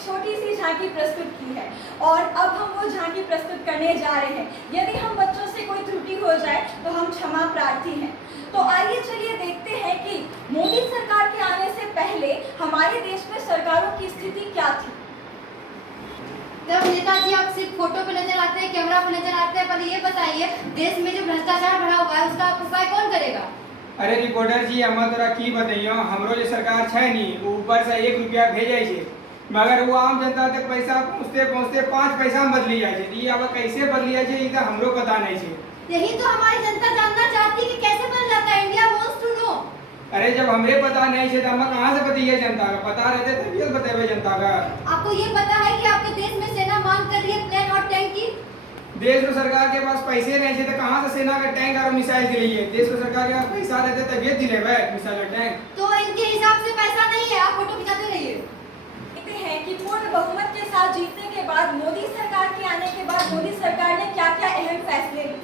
एक छोटी सी झांकी प्रस्तुत की है और अब हम वो झांकी प्रस्तुत करने जा रहे हैं। यदि हम बच्चों से कोई त्रुटि हो जाए तो हम क्षमा प्रार्थी हैं। तो आइए चलिए देखते हैं कि मोदी सरकार के आने से पहले हमारे देश में सरकारों की स्थिति क्या थी। जब नेताजी आप सिर्फ फोटो पे नजर आते हैं, कैमरा पे नजर आते हैं, पर ये बताइए देश में जो भ्रष्टाचार बढ़ा हुआ है उसका उपाय कौन करेगा? अरे रिपोर्टर जी, हम तोरा की बताइयो, हमरो जो सरकार छै नी ऊपर से 1 रुपया भेजे छे, मगर वो आम जनता तक पैसा पहुंचते पहुंचते 5 पैसा में बदली जाए छे। अब कैसे बदली जाए छे ई तो हमरो पता नहीं छे। यही तो हमारी जनता जानना चाहती है कि कैसे बदल जाता है। India wants to know. अरे जब हमरे पता नहीं छे तो हम कहां से बताइए जनता का? पता रहते तभी तो बतेबे जनता का। आपको ये पता है कि आपके देश में सेना मांग कर रही है प्लेन और टैंक की? देश में सरकार के पास पैसे नहीं छे तो कहां से सेना का टैंक और मिसाइल दिलाइए? देश में सरकार के पास पैसा रहते तभी दिलेबे मिसाइल और टैंक। तो इनके हिसाब से पैसा नहीं है, आप फोटो खिंचाते रहिए। कहते हैं कि पूर्ण बहुमत के साथ जीतने के बाद मोदी सरकार के आने के बाद मोदी सरकार ने क्या-क्या अहम फैसले लिए।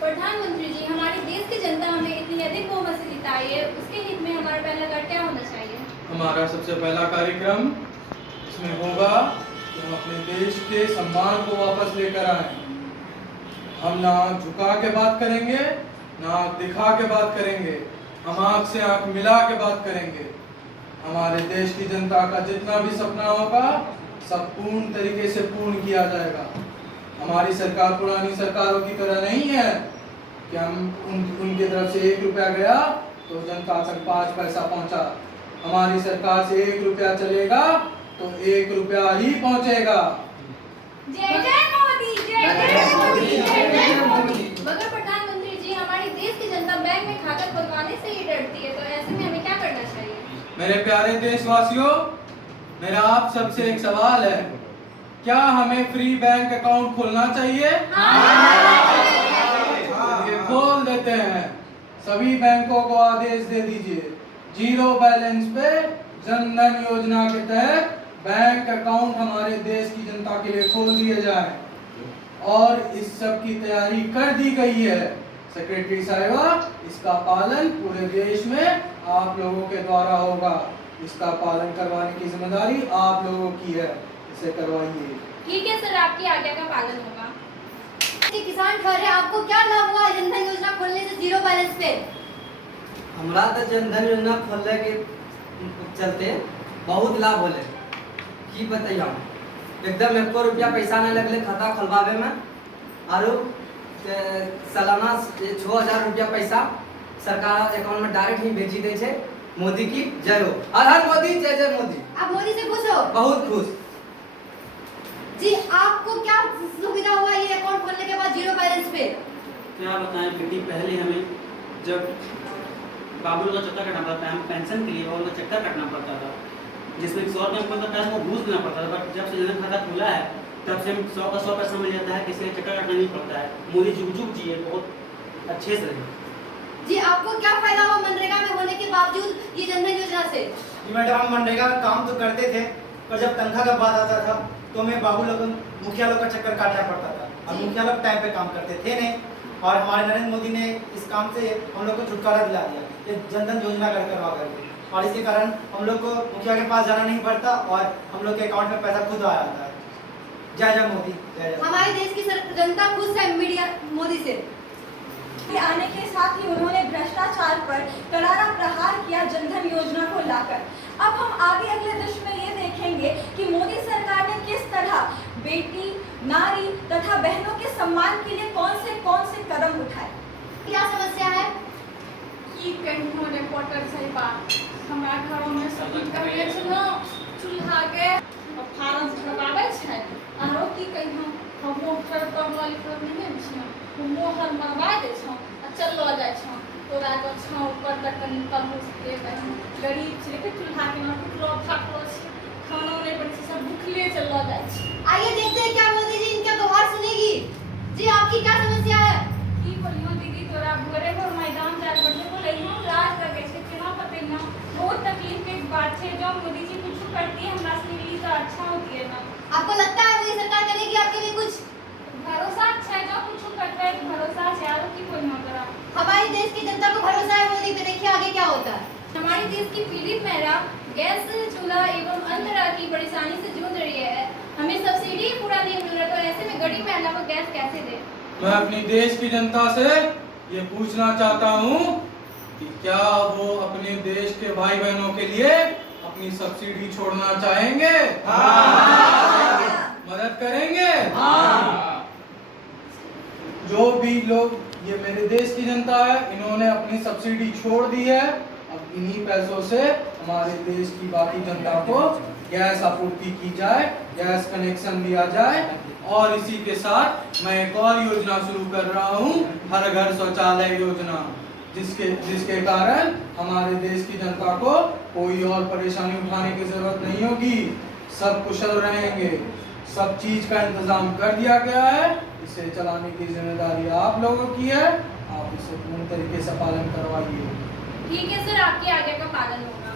प्रधानमंत्री जी, हमारे देश की जनता हमें इतनी अधिक बहुमत से जिताई है, उसके हित में हमारा पहला कार्य क्या होना चाहिए? हमारा सबसे पहला कार्यक्रम इसमें होगा कि हम अपने देश के सम्मान को वापस लेकर आए। हम ना आँख झुका के बात करेंगे, ना आँख दिखा के बात करेंगे, हम आँख से आँख मिला के बात करेंगे। हमारे देश की जनता का जितना भी सपना होगा सब पूर्ण तरीके से पूर्ण किया जाएगा। हमारी सरकार पुरानी सरकारों की तरह नहीं है कि हम उनकी तरफ से 1 रुपया गया तो जनता तक 5 पैसा पहुंचा। हमारी सरकार से 1 रुपया चलेगा तो 1 रुपया ही पहुंचेगा। जय जय मोदी, जय जय मोदी, जय जय मोदी। मगर प्रधानमंत्री जी, हमारी देश की जनता बैंक में खाता खुलवाने से ही डरती है, तो ऐसे में हमें क्या करना चाहिए? मेरे प्यारे देशवासियों, मेरा आप सबसे एक सवाल है, क्या हमें फ्री बैंक अकाउंट खोलना चाहिए? ये खोल देते हैं। सभी बैंकों को आदेश दे दीजिए 0 बैलेंस पे जन धन योजना के तहत बैंक अकाउंट हमारे देश की जनता के लिए खोल दिए जाए। और इस सब की तैयारी कर दी गई है सेक्रेटरी साहिबा। इसका पालन पूरे देश में आप लोगों के द्वारा होगा। इसका पालन करवाने की जिम्मेदारी आप लोगों की है, इसे करवाइए। ठीक है सर, आपकी आज्ञा का पालन होगा। किसान ठहरे, आपको क्या लाभ हुआ जन धन योजना खोलने से 0 बैलेंस पे? हमरा तो जन धन योजना खोलने के चलते बहुत लाभ होले। की बताइए, एकदम 1 रुपया पैसा नहीं लगले खाता खोलवावे में, और सालाना 6000 रुपया पैसा सरकार अकाउंट में डायरेक्ट ही भेजी दे छे। मोदी की जय हो, हर हर मोदी, जय जय मोदी। आप मोदी से खुश हो? बहुत खुश जी। आपको क्या सुविधा हुआ ये अकाउंट खोलने के बाद 0 बैलेंस पे? क्या बताएं बेटी, पहले हमें जब बाबू का चक्कर काटना पड़ता है, हम पेंशन के लिए बाबू का चक्कर काटना पड़ता था, जिसमें 100 रुपये का पैसा वो घूस देना पड़ता था। बट जब से जनधन खाता खुला है तब से हम 100 का 100 पैसा मिल जाता है, किसी का चक्कर काटना नहीं पड़ता है। मोदी जुग जी बहुत अच्छे से रहे। जी, आपको क्या फायदा हुआ मनरेगा में होने के बावजूद ये जन धन योजना से? मैडम, हम मनरेगा का काम तो करते थे, पर जब तनख्वाह का बात आता था तो हमें बाबू लोग मुखिया लोग का चक्कर काटना पड़ता था, और मुखिया लोग टाइम पे काम करते थे नहीं। और हमारे नरेंद्र मोदी ने इस काम से हम लोग को छुटकारा दिला दिया, ये जनधन योजना करवा करके, और इसके कारण हम लोग को मुखिया के पास जाना नहीं पड़ता और हम लोग के अकाउंट में पैसा खुद आ जाता है। जय जय मोदी, जय जय। हमारे देश की जनता खुश है मीडिया मोदी से। आने के साथ ही उन्होंने भ्रष्टाचार पर करारा प्रहार किया जनधन योजना को लाकर। अब हम आगे अगले दृश्य में ये देखेंगे कि मोदी सरकार ने किस तरह बेटी, नारी तथा बहनों के सम्मान के लिए कौन से कदम उठाए। क्या समस्या है? की कहिनो रिपोर्टर साहिबा, हमरा घरों में सभी कहले छलो चूल्हा के फारम भरवावे छै, आरो की कहिनो हम मोटर पर वाली पर नहीं छै, मोहर मरवा दे छौ आ चलो जाय छौ, तोरा को छौ ऊपर तक निकल हो सके। गरीब छै के चूल्हा के ना फुटलो फाटलो छै, खाना नहीं बन छै, सब भूखले चलो जाय छै। आइए देखते हैं क्या मोदी जी इनका गुहार सुनेगी। जी, आपकी क्या समस्या है? की बोलियो दीदी, तोरा भोरे भोर मैदान जाय पड़े बोले हम राज लगे छै, केना पते ना बहुत तकलीफ के बात है। जो मोदी जी कुछ करती है हमरा से लिए तो अच्छा होती है ना। आपको लगता है मोदी सरकार करेगी आपके लिए कुछ? भरोसा छै, जो कुछ करता है भरोसा है, यार की कोई ना करा। हमारे देश की जनता को भरोसा है मोदी पे, देखिए आगे क्या होता है। हमारे देश की पीड़ित महिला गैस चूल्हा एवं अन्य तरह की परेशानी से जूझ रही है। हमें सब्सिडी पूरा नहीं मिल रहा, तो ऐसे में गरीब महिला को गैस कैसे दें? मैं अपनी देश की जनता से ये पूछना चाहता हूँ कि क्या वो अपने देश के भाई बहनों के लिए अपनी सब्सिडी छोड़ना चाहेंगे? मदद करेंगे? जो भी लोग, ये मेरे देश की जनता है, इन्होंने अपनी सब्सिडी छोड़ दी है। अब इन्हीं पैसों से हमारे देश की बाकी जनता को गैस आपूर्ति की जाए, गैस कनेक्शन दिया जाए। और इसी के साथ मैं एक और योजना शुरू कर रहा हूँ, हर घर शौचालय योजना, जिसके कारण हमारे देश की जनता को कोई और परेशानी उठाने की जरूरत नहीं होगी। सब कुशल रहेंगे। सब चीज का इंतजाम कर दिया गया है। इसे चलाने की जिम्मेदारी आप लोगों की है। आप इसे पूर्ण तरीके से पालन करवाइए। ठीक है सर, आपकी आज्ञा का पालन होगा।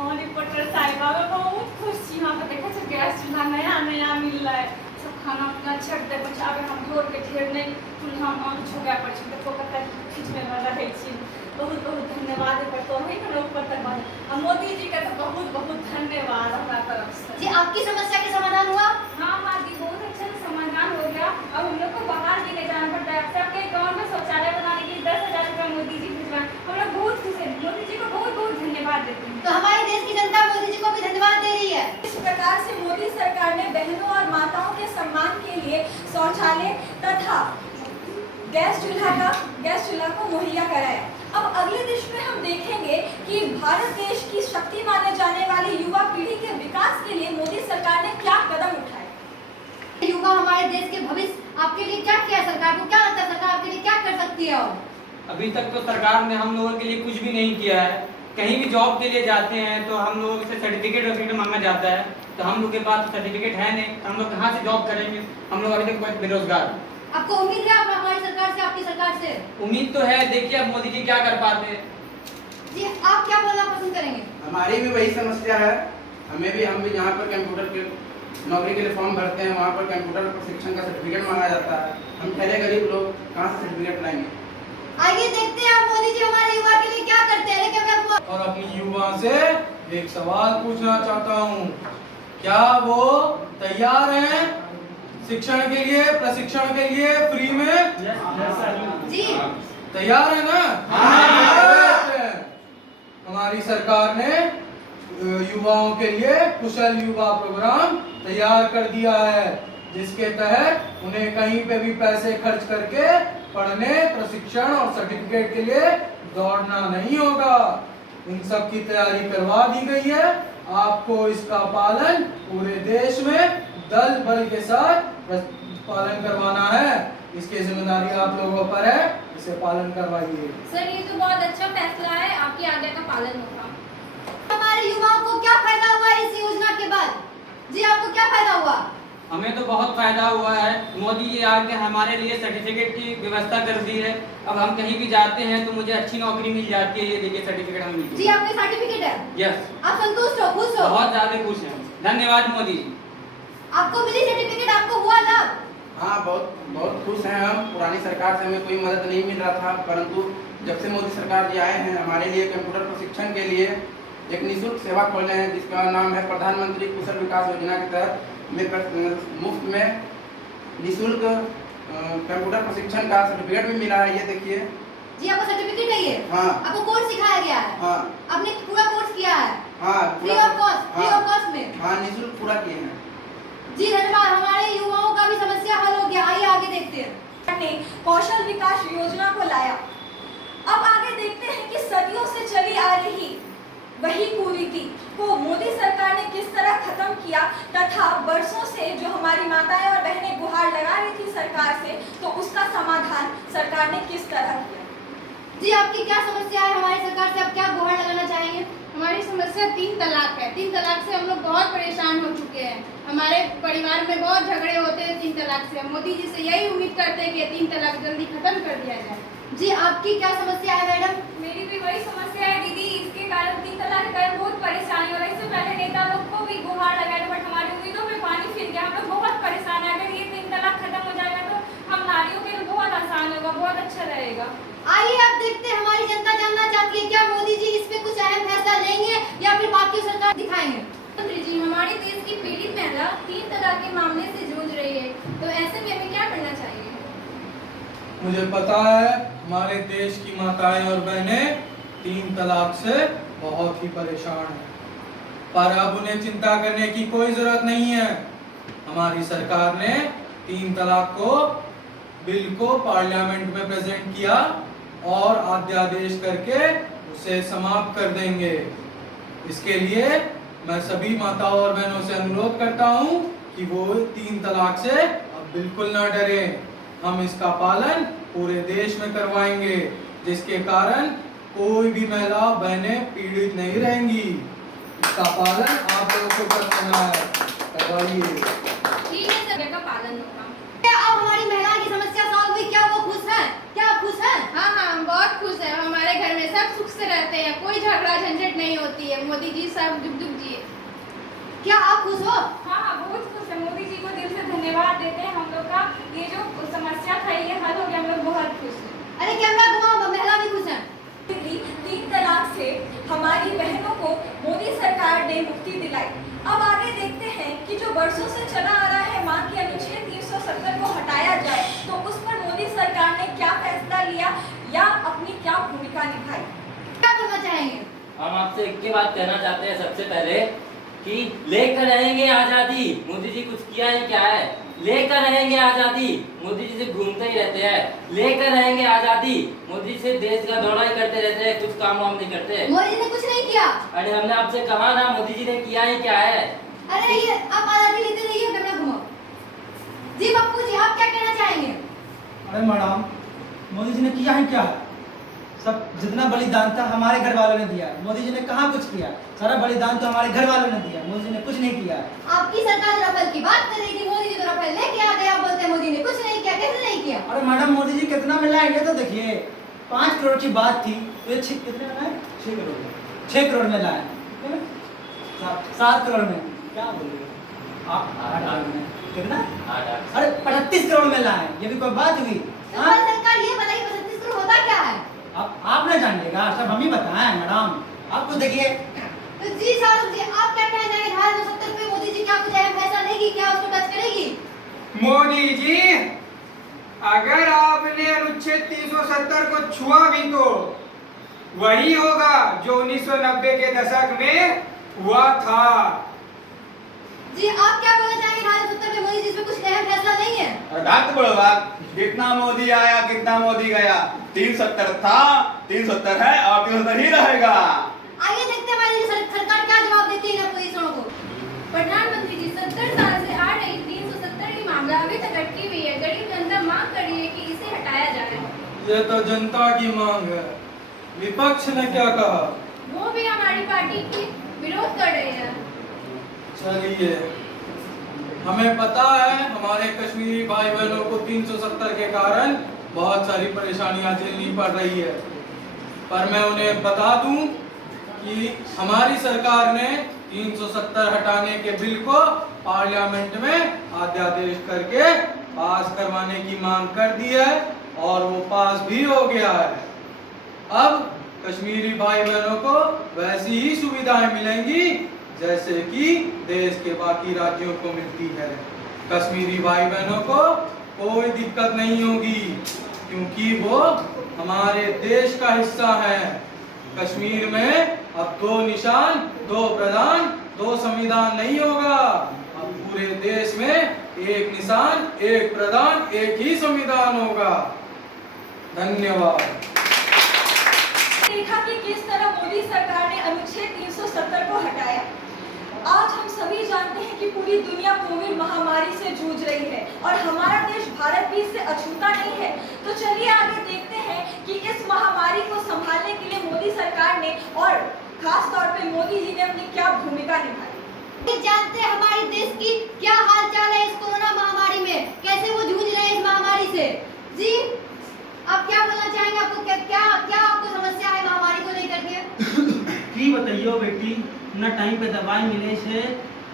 और रिपोर्टर साहिबा मैं बहुत खुश छी। यहाँ पे देखा छै गैस चूल्हा नया नया मिल रहा है। सब खाना पीना छट दे बचावे हम ढोर के ढेर नहीं चूल्हा में छुगा पर छी। देखो कते खींच में रहे छी। बहुत बहुत धन्यवाद पर तो ही ना ऊपर तक बात। और मोदी जी का तो बहुत बहुत धन्यवाद हमारा तरफ से। जी आपकी समस्या का समाधान हुआ? हाँ हाँ जी, बहुत अच्छा से समाधान हो गया। अब हम लोग को बाहर भी नहीं जाना पड़ता है। सबके गाँव में शौचालय बनाने के लिए 10,000 रुपया मोदी जी भिजवाए। हम लोग बहुत खुश हैं। मोदी जी को बहुत बहुत धन्यवाद देते हैं। तो हमारे देश की जनता मोदी जी को भी धन्यवाद दे रही है। इस प्रकार से मोदी सरकार ने बहनों और माताओं के सम्मान के लिए शौचालय तथा गैस चूल्हा को मुहैया कराया। अब अगले दृश्य में हम देखेंगे कि भारत देश की शक्ति माने जाने वाली युवा पीढ़ी के विकास के लिए मोदी सरकार ने क्या कदम उठाए। युवा हमारे देश के भविष्य, आपके लिए क्या किया सरकार को? क्या लगता है सरकार आपके लिए क्या कर सकती है? और अभी तक तो सरकार ने हम लोगों के लिए कुछ भी नहीं किया है। कहीं भी जॉब के लिए जाते हैं तो हम लोगों से सर्टिफिकेट मांगा जाता है, तो हम लोग के पास सर्टिफिकेट है नहीं, हम लोग कहाँ से जॉब करेंगे? हम लोग अभी तक बेरोजगार। आपको उम्मीद है आप हमारी सरकार से, आपकी सरकार से? उम्मीद तो है, देखिए अब मोदी जी क्या कर पाते हैं। जी आप क्या बोलना पसंद करेंगे? हमारी भी वही समस्या है। हम भी यहाँ पर कंप्यूटर के नौकरी के लिए फॉर्म भरते हैं, वहाँ पर कंप्यूटर प्रशिक्षण का सर्टिफिकेट मांगा जाता है। हम पहले गरीब लोग कहाँ से सर्टिफिकेट लाएंगे? आइए देखते हैं आप मोदी जी हमारे युवा के लिए क्या करते हैं। लेकिन मैं और अपनी युवा से एक सवाल पूछना चाहता हूँ, क्या वो तैयार हैं शिक्षण के लिए, प्रशिक्षण के लिए फ्री में? जी तैयार है ना? हमारी सरकार ने युवाओं के लिए कुशल युवा प्रोग्राम तैयार कर दिया है, जिसके तहत उन्हें कहीं पे भी पैसे खर्च करके पढ़ने, प्रशिक्षण और सर्टिफिकेट के लिए दौड़ना नहीं होगा। इन सब की तैयारी करवा दी गई है। आपको इसका पालन पूरे देश में दल बल के साथ पालन करवाना है। इसकी जिम्मेदारी आप लोगों पर है, इसे पालन करवाइए। सर ये तो बहुत अच्छा फैसला है, आपकी आज्ञा का पालन होगा। हमारे युवाओं को क्या फायदा हुआ इस योजना के बाद? जी आपको क्या फायदा हुआ? हमें तो बहुत फायदा हुआ है। मोदी जी आके हमारे लिए सर्टिफिकेट की व्यवस्था कर दी है। अब हम कहीं भी जाते हैं तो मुझे अच्छी नौकरी मिल जाती है। ये देखिए सर्टिफिकेट हमें मिल जी आपके सर्टिफिकेट है? यस। आप संतुष्ट हो, खुश हो? बहुत ज्यादा खुश हैं। धन्यवाद मोदी जी। आपको मिली सर्टिफिकेट, आपको हुआ लाभ? हाँ, बहुत बहुत खुश हैं हम। पुरानी सरकार से हमें कोई मदद नहीं मिल रहा था, परंतु जब से मोदी सरकार जी आए हैं, हमारे लिए कंप्यूटर प्रशिक्षण के लिए एक निःशुल्क सेवा खोले हैं, जिसका नाम है प्रधानमंत्री कुशल विकास योजना के तहत मुफ्त में निःशुल्क कंप्यूटर प्रशिक्षण का सर्टिफिकेट भी मिला है। ये देखिए जी आपको सर्टिफिकेट है ये? हाँ। आपको कोर्स सिखाया गया है? हाँ। आपने पूरा कोर्स किया है? हाँ, free of cost? Free of cost में? हाँ, निःशुल्क पूरा किए हैं। जी धन्यवाद। हमारे युवाओं का भी समस्या हल हो गया। आइए आगे देखते हैं। ने कौशल विकास योजना को लाया। अब आगे देखते हैं कि सदियों से चली आ रही वही कुरीति को मोदी सरकार ने किस तरह खत्म किया, तथा वर्षों से जो हमारी माताएं और बहनें गुहार लगा रही थी सरकार से, तो उसका समाधान सरकार ने किस तरह किया। जी आपकी क्या समस्या है हमारी सरकार से? आप क्या गुहार लगाना चाहेंगे? हमारी समस्या 3 तलाक है। 3 तलाक से हम लोग बहुत परेशान हो चुके हैं। हमारे परिवार में बहुत झगड़े होते हैं 3 तलाक से। हम मोदी जी से यही उम्मीद करते हैं कि 3 तलाक जल्दी खत्म कर दिया जाए। जी आपकी क्या समस्या है मैडम? मेरी भी वही समस्या है दीदी। इसके कारण 3 तलाक के कारण बहुत परेशानी हो रही है। इससे पहले नेता लोग को भी गुहार लगाए थे, बट हमारी उम्मीदों में पानी फिर गया। हम लोग बहुत परेशान है। अगर ये 3 तलाक खत्म हो जाएगा तो हम नारियों के लिए बहुत आसान होगा, बहुत अच्छा रहेगा। आइए अब देखते हैं हमारी जनता जानना चाहती है क्या मोदी जी इस पे कुछ अहम फैसला लेंगे या फिर बाकी सरकार दिखाएंगे। मंत्री जी, हमारे देश की पीड़ित महिला 3 तलाक के मामले से जूझ रही है, तो ऐसे में हमें क्या करना चाहिए? मुझे पता है हमारे देश की माताएं और बहनें 3 तलाक से बहुत ही परेशान हैं, पर अब उन्हें चिंता करने की कोई जरूरत नहीं है। हमारी सरकार ने 3 तलाक को बिल को पार्लियामेंट में प्रेजेंट किया और अध्यादेश करके उसे समाप्त कर देंगे। इसके लिए मैं सभी माताओं और बहनों से अनुरोध करता हूं कि वो 3 तलाक से अब बिल्कुल ना डरें। हम इसका पालन पूरे देश में करवाएंगे, जिसके कारण कोई भी महिला बहनें पीड़ित नहीं रहेंगी। इसका पालन आप लोगों को करना है, करवाइए। ठीक है सर, का पालन होगा। क्या अब हमारी महिला की समस्या सॉल्व हुई? क्या वो खुश है? क्या आप खुश हैं? हाँ हाँ, हम बहुत खुश हैं। हमारे घर में सब सुख से रहते हैं, कोई झगड़ा झंझट नहीं होती है। मोदी जी सब जुग जुग जिए। क्या आप खुश हो? हाँ हाँ, बहुत खुश है। मोदी जी को दिल से धन्यवाद देते हैं। हम लोग का ये जो समस्या था ये हल हो गया, हम लोग बहुत खुश हैं। अरे कैमरा घुमाओ, महिला भी खुश है। 3 तलाक से हमारी बहनों को मोदी सरकार ने मुक्ति दिलाई। अब आगे देखते हैं कि जो वर्षों से चला आ रहा है मां की अनुच्छेद 370 को हटाया जाए, तो उस पर मोदी सरकार ने क्या फैसला लिया या अपनी क्या भूमिका निभाई। क्या करना चाहेंगे? हम आपसे एक ही बात कहना चाहते हैं सबसे पहले कि लेकर रहेंगे आजादी। मोदी जी कुछ किया ही क्या है? लेकर रहेंगे आजादी। मोदी जी से घूमते ही रहते हैं। लेकर रहेंगे आजादी। मोदी जी से देश का दौरा ही करते रहते हैं, कुछ काम वाम नहीं करते। मोदी जी ने कुछ नहीं किया। अरे हमने आपसे कहा ना, मोदी जी ने किया ही क्या है? अरे ये आप आजादी लेते रहिए, कैमरा घुमाओ। जी बापू जी, आप क्या कहना चाहेंगे? अरे मैडम, मोदी जी ने किया ही क्या है? सब जितना बलिदान था हमारे घर वालों ने दिया। मोदी जी ने कहाँ कुछ किया? सारा बलिदान तो हमारे घर वालों ने दिया, मोदी जी ने कुछ नहीं किया। आपकी सरकार राफेल की बात कर रही थी, मोदी जी तो राफेल लेके आ गए। आप बोलते हैं मोदी ने कुछ नहीं किया। कैसे नहीं किया? अरे मैडम, मोदी जी कितना मिला है ये तो देखिए। 5 करोड़ की बात थी तो ये कितने मिला है? 6 करोड़। 6 करोड़ में लाए, 7 करोड़ में क्या बोल रहे हो आप? 8 करोड़ में कितना? अरे 35 करोड़ में लाए, ये भी कोई बात हुई? तो हमारी सरकार ये बताइए 35 करोड़ होता क्या है? आप ना जानिएगा, सब हम ही बताएं मैडम। आप कुछ देखिए। तो जी शाहरुख जी, आप क्या कहना चाहेंगे? धारा 270 पे मोदी जी क्या कुछ अहम फैसला लेगी? क्या उसको टच करेगी? मोदी जी, अगर आपने अनुच्छेद 370 को छुआ भी तो वही होगा जो 1990 के दशक में हुआ था। जी आप क्या बोलना चाहेंगे? धारा 270 पे मोदी जी इसमें कुछ अहम फैसला नहीं है? ढाक बोलो बात। कितना मोदी आया, कितना मोदी गया। 370 था, 370 है और 370 ही रहेगा। आइए देखते हैं हमारी सरकार क्या जवाब देती है अपोजिशन को। प्रधानमंत्री जी, 70 साल से आ रही 370 की मामला अभी तक अटकी हुई है। गरीब जनता मांग कर रही है कि इसे हटाया जाए। ये तो जनता की मांग है, विपक्ष ने क्या कहा? वो भी हमारी पार्टी की विरोध कर रहे हैं। चलिए, हमें पता है हमारे कश्मीरी भाई बहनों को 370 के कारण बहुत सारी परेशानियां झेलनी पड़ रही है, पर मैं उन्हें बता दूं कि हमारी सरकार ने 370 हटाने के बिल को पार्लियामेंट में अध्यादेश करके पास करवाने की मांग कर दी है और वो पास भी हो गया है। अब कश्मीरी भाई बहनों को वैसी ही सुविधाएं मिलेंगी जैसे कि देश के बाकी राज्यों को मिलती है। कश्मीरी भाई बहनों को कोई दिक्कत नहीं होगी क्योंकि वो हमारे देश का हिस्सा है। कश्मीर में अब 2 निशान, 2 प्रधान, 2 संविधान नहीं होगा। अब पूरे देश में 1 निशान, 1 प्रधान, 1 ही संविधान होगा। धन्यवाद। देखा कि किस तरह मोदी सरकार ने अनुच्छेद 370 को हटाया। आज हम सभी जानते हैं कि पूरी दुनिया कोविड महामारी से जूझ रही है और हमारा देश भारत भी इससे अछूता नहीं है। तो चलिए आगे देखते हैं कि इस महामारी को संभालने के लिए मोदी सरकार ने और खास तौर पे मोदी जी ने अपनी क्या भूमिका निभाई। जानते हैं हमारे देश की क्या हाल चाल है इस कोरोना महामारी में, कैसे वो जूझ रहे हैं इस महामारी से। जी आप क्या बोलना चाहेंगे? आपको क्या आपको समस्या है महामारी को लेकर के? की बताइयो बेटी, ना टाइम पे दवाई मिले छे,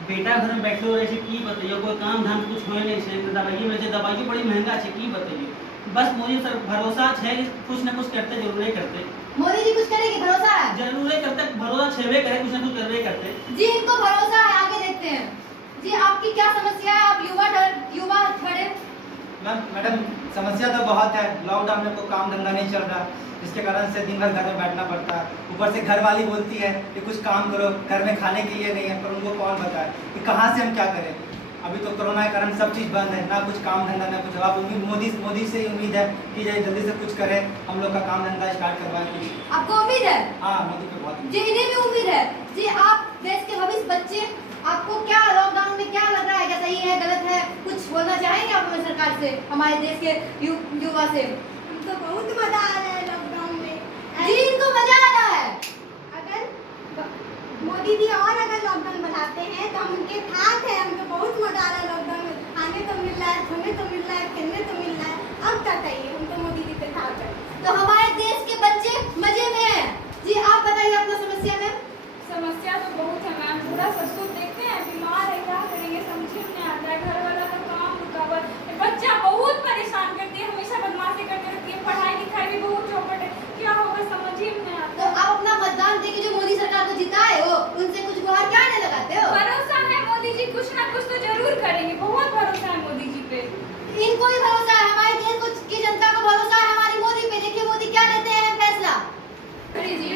बेटा घर में बैठलो रहे छे। की बताइयो, कोई काम धाम कुछ होए नहीं छे। दवाई में जे दवाई बड़ी महंगा छे। की बताइयो, बस मुझे सर भरोसा है कि कुछ ना कुछ करते जरूर ही करते। मोदी जी कुछ करेंगे, भरोसा है? जरूर ही करते, भरोसा छेबे करे, कुछ ना कुछ करवे करते। जी इनको भरोसा है, आगे देखते हैं। जी आपकी क्या समस्या है? आप युवा खड़े। मैडम समस्या तो बहुत है। लॉकडाउन में कोई काम धंधा नहीं चल रहा, जिसके कारण से दिन भर घर में बैठना पड़ता है। ऊपर से घर वाली बोलती है कि कुछ काम करो, घर में खाने के लिए नहीं है, पर उनको कौन बताए कि कहाँ से हम क्या करें। अभी तो कोरोना के कारण सब चीज़ बंद है, ना कुछ काम धंधा ना कुछ। अब मोदी से उम्मीद है कि जल्दी से कुछ करे, हम लोग का काम धंधा स्टार्ट करवाए कुछ। आपको उम्मीद है? हाँ, मोदी पे बहुत जी इन्हें भी उम्मीद है। जी आप देश के भविष्य बच्चे, आपको क्या लॉकडाउन में क्या लग रहा है, क्या सही है गलत है, कुछ बोलना चाहेंगे आप हमारी सरकार से, हमारे देश के युवा से? हमको बहुत मजा आ रहा है लॉकडाउन में। जी इनको मजा आ रहा है। अगर मोदी जी और अगर लॉकडाउन बढ़ाते हैं तो हम उनके साथ हैं। हमको बहुत मजा आ रहा है लॉकडाउन में। खाने तो मिल रहा है, सोने तो मिल रहा है, खेलने तो मिल रहा है। अब क्या चाहिए? हमको मोदी जी के साथ है। तो हमारे देश के बच्चे मजे में हैं। जी आप बताइए अपना समस्या में। समस्या तो बहुत है मैम। पूरा ससुर देखते हैं बीमार है, क्या करेंगे समझ नहीं आता है। घर वाला का काम रुकावट, बच्चा बहुत परेशान करती है, हमेशा बदमाशी करती रहती है। पढ़ाई लिखाई भी बहुत चौपट है, क्या होगा समझ ही नहीं आता। तो आप अपना मतदान देके जो मोदी सरकार को जिताए हो, उनसे कुछ गुहार क्या नहीं लगाते हो? भरोसा है मोदी जी कुछ ना कुछ तो जरूर करेंगे, बहुत भरोसा है मोदी जी पे। इनको भी भरोसा है, हमारे देश की जनता को भरोसा है हमारी मोदी पे। देखिए मोदी क्या लेते हैं फैसला। अरे जी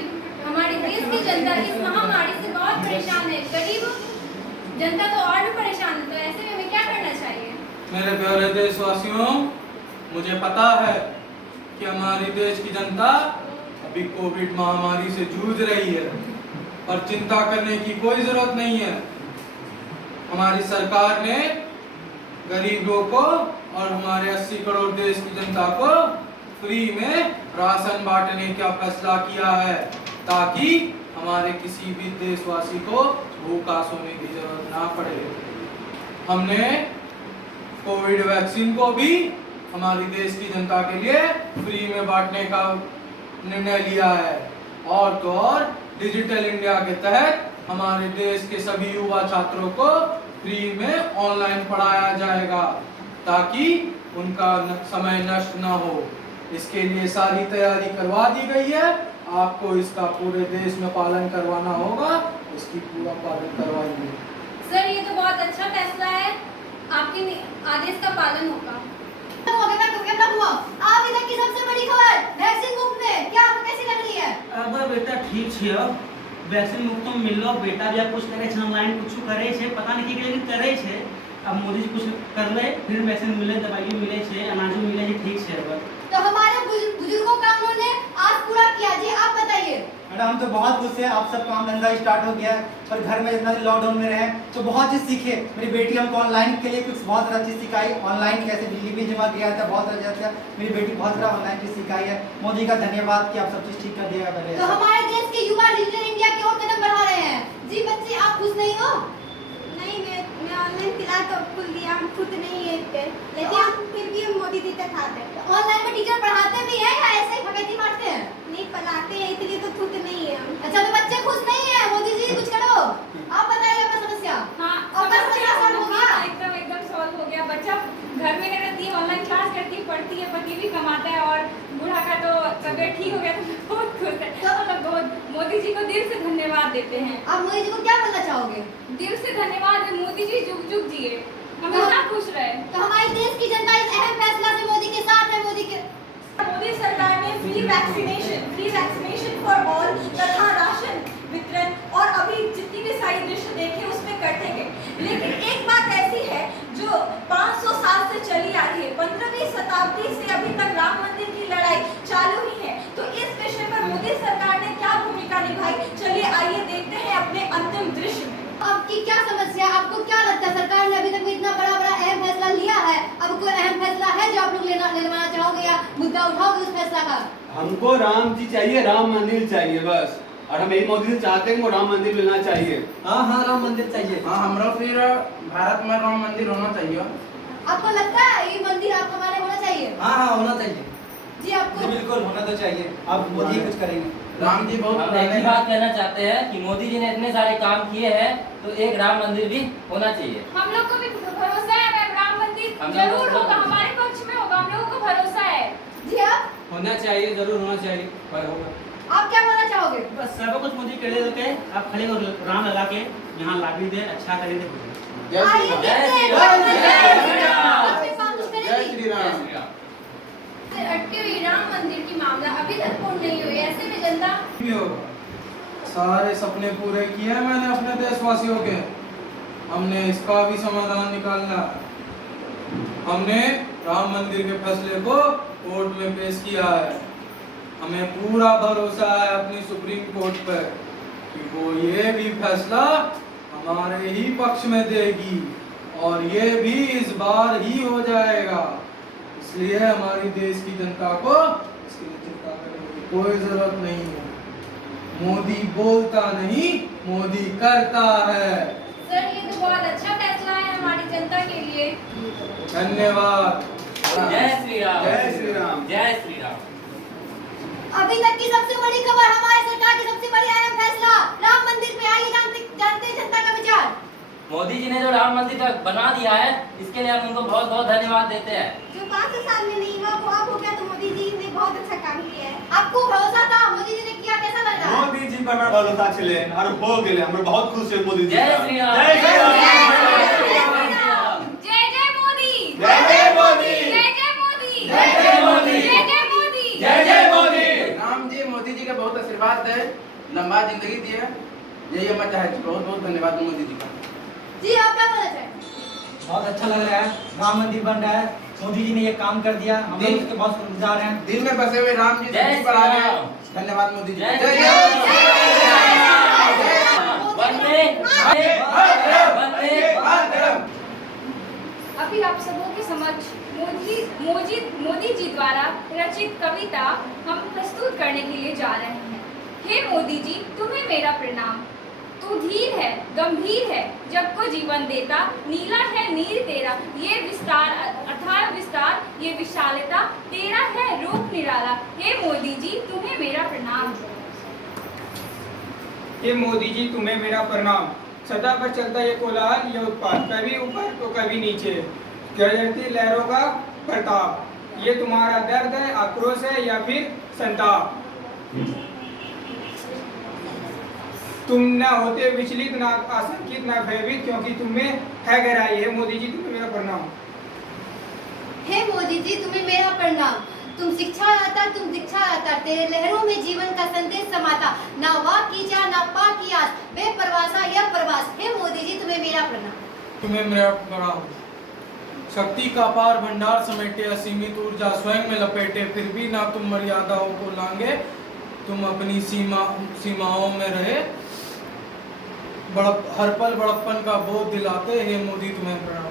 हमारे देश की जनता इस महामारी से बहुत परेशान है, गरीब जनता तो और भी परेशान है। तो ऐसे में हमें क्या करना चाहिए? मेरे प्यारे देशवासियों, मुझे पता है कि हमारी देश की जनता अभी कोविड महामारी से जूझ रही है, पर चिंता करने की कोई जरूरत नहीं है। हमारी सरकार ने गरीबों को और हमारे 80 करोड़ देश की जनता को फ्री में राशन बांटने का फैसला किया है, ताकि हमारे किसी भी देशवासी को भूखा सोने की जरूरत ना पड़े। हमने कोविड वैक्सीन को भी हमारी देश की जनता के लिए फ्री में बांटने का निर्णय लिया है। और तो और डिजिटल इंडिया के तहत हमारे देश के सभी युवा छात्रों को फ्री में ऑनलाइन पढ़ाया जाएगा, ताकि उनका समय नष्ट ना हो। इसके लिए सारी तैयारी करवा दी गई है। आपको इसका पूरे देश में पालन करवाना होगा, इसकी पूरा पालन करवाइए। सर ये तो बहुत अच्छा फैसला है, आपके आदेश का पालन होगा। आप इधर की सबसे बड़ी खबर वैक्सीन मुफ्त में, क्या आपको कैसी लग रही है? अब बेटा ठीक छे, वैक्सीन मुफ्त में मिललो। बेटा भी कुछ करे छे, ऑनलाइन कुछ करे छे, पता नहीं की लेकिन करे छे। अब मोदी जी कुछ कर ले, फिर वैक्सीन मिले, दवाई मिले छे, अनाज मिले छे, ठीक छे। अब तो हमारे बुजुर्गों का उन्होंने आज पूरा किया। जी आप बताइए। मैडम हम तो बहुत खुश हैं, आप सब काम धंधा स्टार्ट हो गया है, पर घर में जितना दिन लॉकडाउन में रहे तो बहुत चीज़ सीखे। मेरी बेटी हमको ऑनलाइन के लिए कुछ बहुत सारा चीज़ सिखाई। ऑनलाइन कैसे बिजली बिल जमा किया था, बहुत सारा मेरी बेटी बहुत सारा ऑनलाइन चीज़ सिखाई है। मोदी का धन्यवाद कि आप सब चीज़ ठीक कर दिया है। तो हमारे देश के युवा डिजिटल इंडिया की ओर कदम बढ़ा रहे हैं। जी बच्चे आप खुश नहीं हो? नहीं, मैं ऑनलाइन क्लास तो खुल दिया, हम खुद नहीं है इस पे, लेकिन हम फिर भी हम मोदी जी के साथ है। ऑनलाइन में टीचर पढ़ाते भी हैं या ऐसे ही फकेती मारते हैं? नहीं पढ़ाते हैं, इसलिए तो खुद नहीं है हम। अच्छा तो बच्चे खुश नहीं है, मोदी जी कुछ करो। आप बताइए अपना समस्या। हाँ, आपका समस्या सॉल्व हो गया? एकदम सॉल्व हो गया। बच्चा घर में नहीं रहती है, ऑनलाइन क्लास करती है, पढ़ती है, पति भी कमाता है और बूढ़ा का तो तबियत ठीक हो गया, तो बहुत खुश है। तो मतलब बहुत मोदी जी को दिल से धन्यवाद देते हैं। आप मोदी जी को क्या बोलना चाहोगे? दिल से धन्यवाद, मोदी जी जुग जुग जिए, हमेशा खुश रहे। तो हमारे देश की जनता इस अहम फैसला से मोदी के साथ है। मोदी सरकार ने फ्री वैक्सीनेशन फॉर ऑल तथा राशन वितरण और अभी जितनी भी सारी दृश्य देखे उसमें करते गए। लेकिन एक बात ऐसी है जो 500 साल से चली आ रही है, 15वीं शताब्दी से अभी तक राम मंदिर की लड़ाई चालू ही है। तो इस विषय पर मोदी सरकार ने क्या भूमिका निभाई, चलिए आइए देखते हैं अपने अंतिम दृश्य में। आपकी क्या समस्या, आपको क्या लगता है सरकार ने अभी तक इतना बड़ा अहम फैसला लिया है, अब कोई अहम फैसला है जो आप लोग लेना चाहोगे या मुद्दा उठाओगे उस फैसला का? हमको राम जी चाहिए, राम मंदिर चाहिए बस। और हम यही मोदी से चाहते हैं कि वो राम मंदिर लेना चाहिए। हाँ राम मंदिर चाहिए। हाँ हमरा फिर भारत में राम मंदिर होना चाहिए। आपको लगता है ये मंदिर आप हमारे होना चाहिए? हाँ होना चाहिए जी आपको? बिल्कुल होना तो चाहिए। अब मोदी कुछ करेंगे। राम जी बहुत हम एक ही बात कहना चाहते हैं कि मोदी जी ने इतने सारे काम किए हैं, तो एक राम मंदिर भी होना चाहिए। हम लोग को भी भरोसा है, राम मंदिर जरूर होगा, हमारे पक्ष में होगा, हम लोगों को भरोसा है। जी आप होना चाहिए, जरूर होना चाहिए, पर होगा। आप क्या बोलना चाहोगे? बस सब कुछ मोदी के लिए आप खड़े और राम लगा के यहाँ लाभी दे, अच्छा करेंगे। जय श्री राम। जय श्री राम। जय श्री राम। जय श्री राम। अटके हुए राम मंदिर की मामला अभी तक पूर्ण नहीं हुई, ऐसे में जनता भी होगा। सारे सपने पूरे किए हैं मैंने अपने देशवासियों के, हमने इसका भी समाधान निकालना। हमने राम मंदिर के फैसले को कोर्ट में पेश किया है। हमें पूरा भरोसा है अपनी सुप्रीम कोर्ट पर कि वो ये भी फैसला हमारे ही पक्ष में देगी और ये भी इस बार ही हो जाएगा। इसलिए हमारी देश की जनता को इसके लिए चिंता करने की कोई जरूरत नहीं है। मोदी बोलता नहीं, मोदी करता है। सर ये तो बहुत अच्छा फैसला है हमारी जनता के लिए। धन्यवाद। जय श्री राम। जय श्री राम। जय श्री राम। अभी तक की सबसे बड़ी खबर, हमारी सरकार की सबसे बड़ी अहम फैसला राम मंदिर पे आइए जानते हैं जनता का विचार। मोदी जी ने जो राम मंदिर का बना दिया है, इसके लिए हम उनको बहुत बहुत धन्यवाद देते हैं। जो 500 साल में नहीं हुआ वो अब हो गया, तो मोदी जी ने बहुत अच्छा काम किया है। आपको भरोसा था मोदी जी ने किया, कैसा लग रहा है? मोदी जी पर भरोसा छले और हो गेले, हम बहुत खुश है मोदी जी। जय श्री राम। जय श्री राम। जय जय मोदी। जय जय मोदी। जय जय मोदी। जय जय मोदी। जय जय मोदी। जय जय मोदी। राम जी मोदी जी का बहुत आशीर्वाद है, लंबा जिंदगी दिए, यही हम चाहते हैं। बहुत बहुत धन्यवाद मोदी जी का। जी आप क्या बोलना चाहेंगे? बहुत अच्छा लग रहा है, राम मंदिर बन रहा है, मोदी जी ने ये काम कर दिया, हम लोग उसके बहुत शुक्रगुजार हैं। दिल में बसे हुए राम जी जय धरती पर आ श्री गए। राम। धन्यवाद मोदी जी। जय जय श्री वंदे वंदे मातरम। अभी आप सबों के समक्ष मोदी जी द्वारा रचित कविता हम प्रस्तुत करने के लिए जा रहे हैं। हे मोदी जी, तुम्हें मेरा प्रणाम। तू धीर है, गंभीर है, जग को जीवन देता, नीला है नीर तेरा, ये विस्तार अथाह विस्तार, ये विशालता, तेरा है रूप निराला। हे मोदी जी, तुम्हें मेरा प्रणाम। ये मोदी जी तुम्हें मेरा प्रणाम। सदा पर चलता ये कोलाहल, ये उत्पात, कभी ऊपर तो कभी नीचे, गरजती लहरों का प्रताप। ये तुम्हारा दर्द है, आक्रोश है या फिर संताप। तुम न होते विचलित, ना आशंकित, ना भयभीत, क्योंकि तुम्हें है गहराई। है मोदी जी तुम्हें मेरा प्रणाम। हे मोदी जी, तुम्हें मेरा प्रणाम। तुम शिक्षा दाता, तुम दीक्षा दाता, तेरे लहरों में जीवन का संदेश समाता, ना वाक की जा ना पा की आस, बेपरवासा या प्रवास। हे मोदी जी, तुम्हें मेरा प्रणाम। तुम्हें मेरा प्रणाम। शक्ति का पार भंडार समेटे, असीमित ऊर्जा स्वयं में लपेटे, फिर भी ना तुम मर्यादाओं को लांगे, तुम अपनी सीमाओं में रहे, हर पल बड़प्पन का बोध दिलाते। हे मोदी तुम्हें प्रणाम।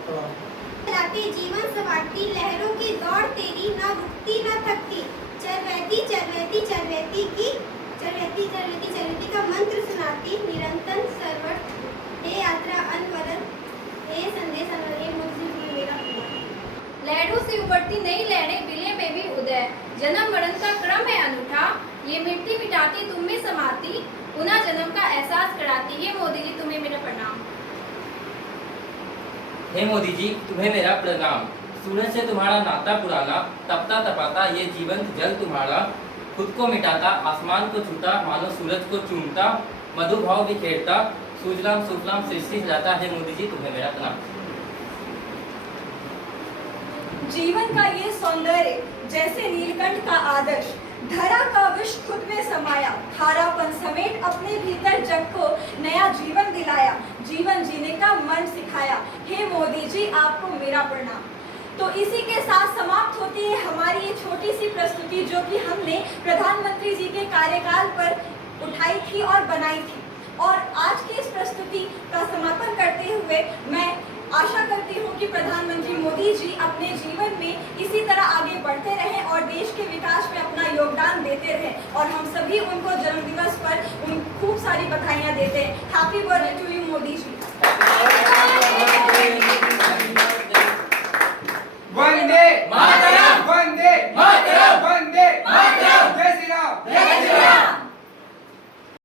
चलाते जीवन सवारती, लहरों की दौड़ तेरी, ना रुकती ना थकती, चरवैती चरवैती चरवैती की चरवैती चरवैती चरवैती का मंत्र सुनाती, निरंतर सर्वट। हे यात्रा अनवरत, हे संदेश अनवरत। हे मोदी जी मेरा प्रणाम। लहरों से उभरती नई लहरें, विलय में भी उदय, जन्म मरण का क्रम है अनूठा, ये मिट्टी मिटाती तुम में समाती, पुनः जन्म का एहसास कराती। हे मोदी जी, तुम्हें मेरा प्रणाम। हे मोदी जी, तुम्हें मेरा प्रणाम। सूरज से तुम्हारा नाता पुराना, तपता तपाता ये जीवंत जल तुम्हारा, खुद को मिटाता, आसमान को छूता, मानो सूरज को चूमता, मधु भाव बिखेरता, सुजलाम सुफलाम सृष्टि सजाता। है मोदी जी, तुम्हें मेरा प्रणाम। जीवन का ये सौंदर्य जैसे नीलकंठ का आदर्श, धरा का विष खुद में समाया, खारापन समेट अपने भीतर जग को नया जीवन दिलाया, जीवन जीने का मन सिखाया। हे मोदी जी, आपको मेरा प्रणाम। तो इसी के साथ समाप्त होती है हमारी ये छोटी सी प्रस्तुति, जो कि हमने प्रधानमंत्री जी के कार्यकाल पर उठाई थी और बनाई थी। और आज की इस प्रस्तुति का समापन करते हुए मैं आशा करती हूँ कि प्रधानमंत्री मोदी जी अपने जीवन में इसी तरह आगे बढ़ते रहें और देश के विकास में अपना योगदान देते रहें। और हम सभी उनको जन्मदिवस पर खूब सारी बधाइयाँ देते हैं। Happy birthday to you Modi ji.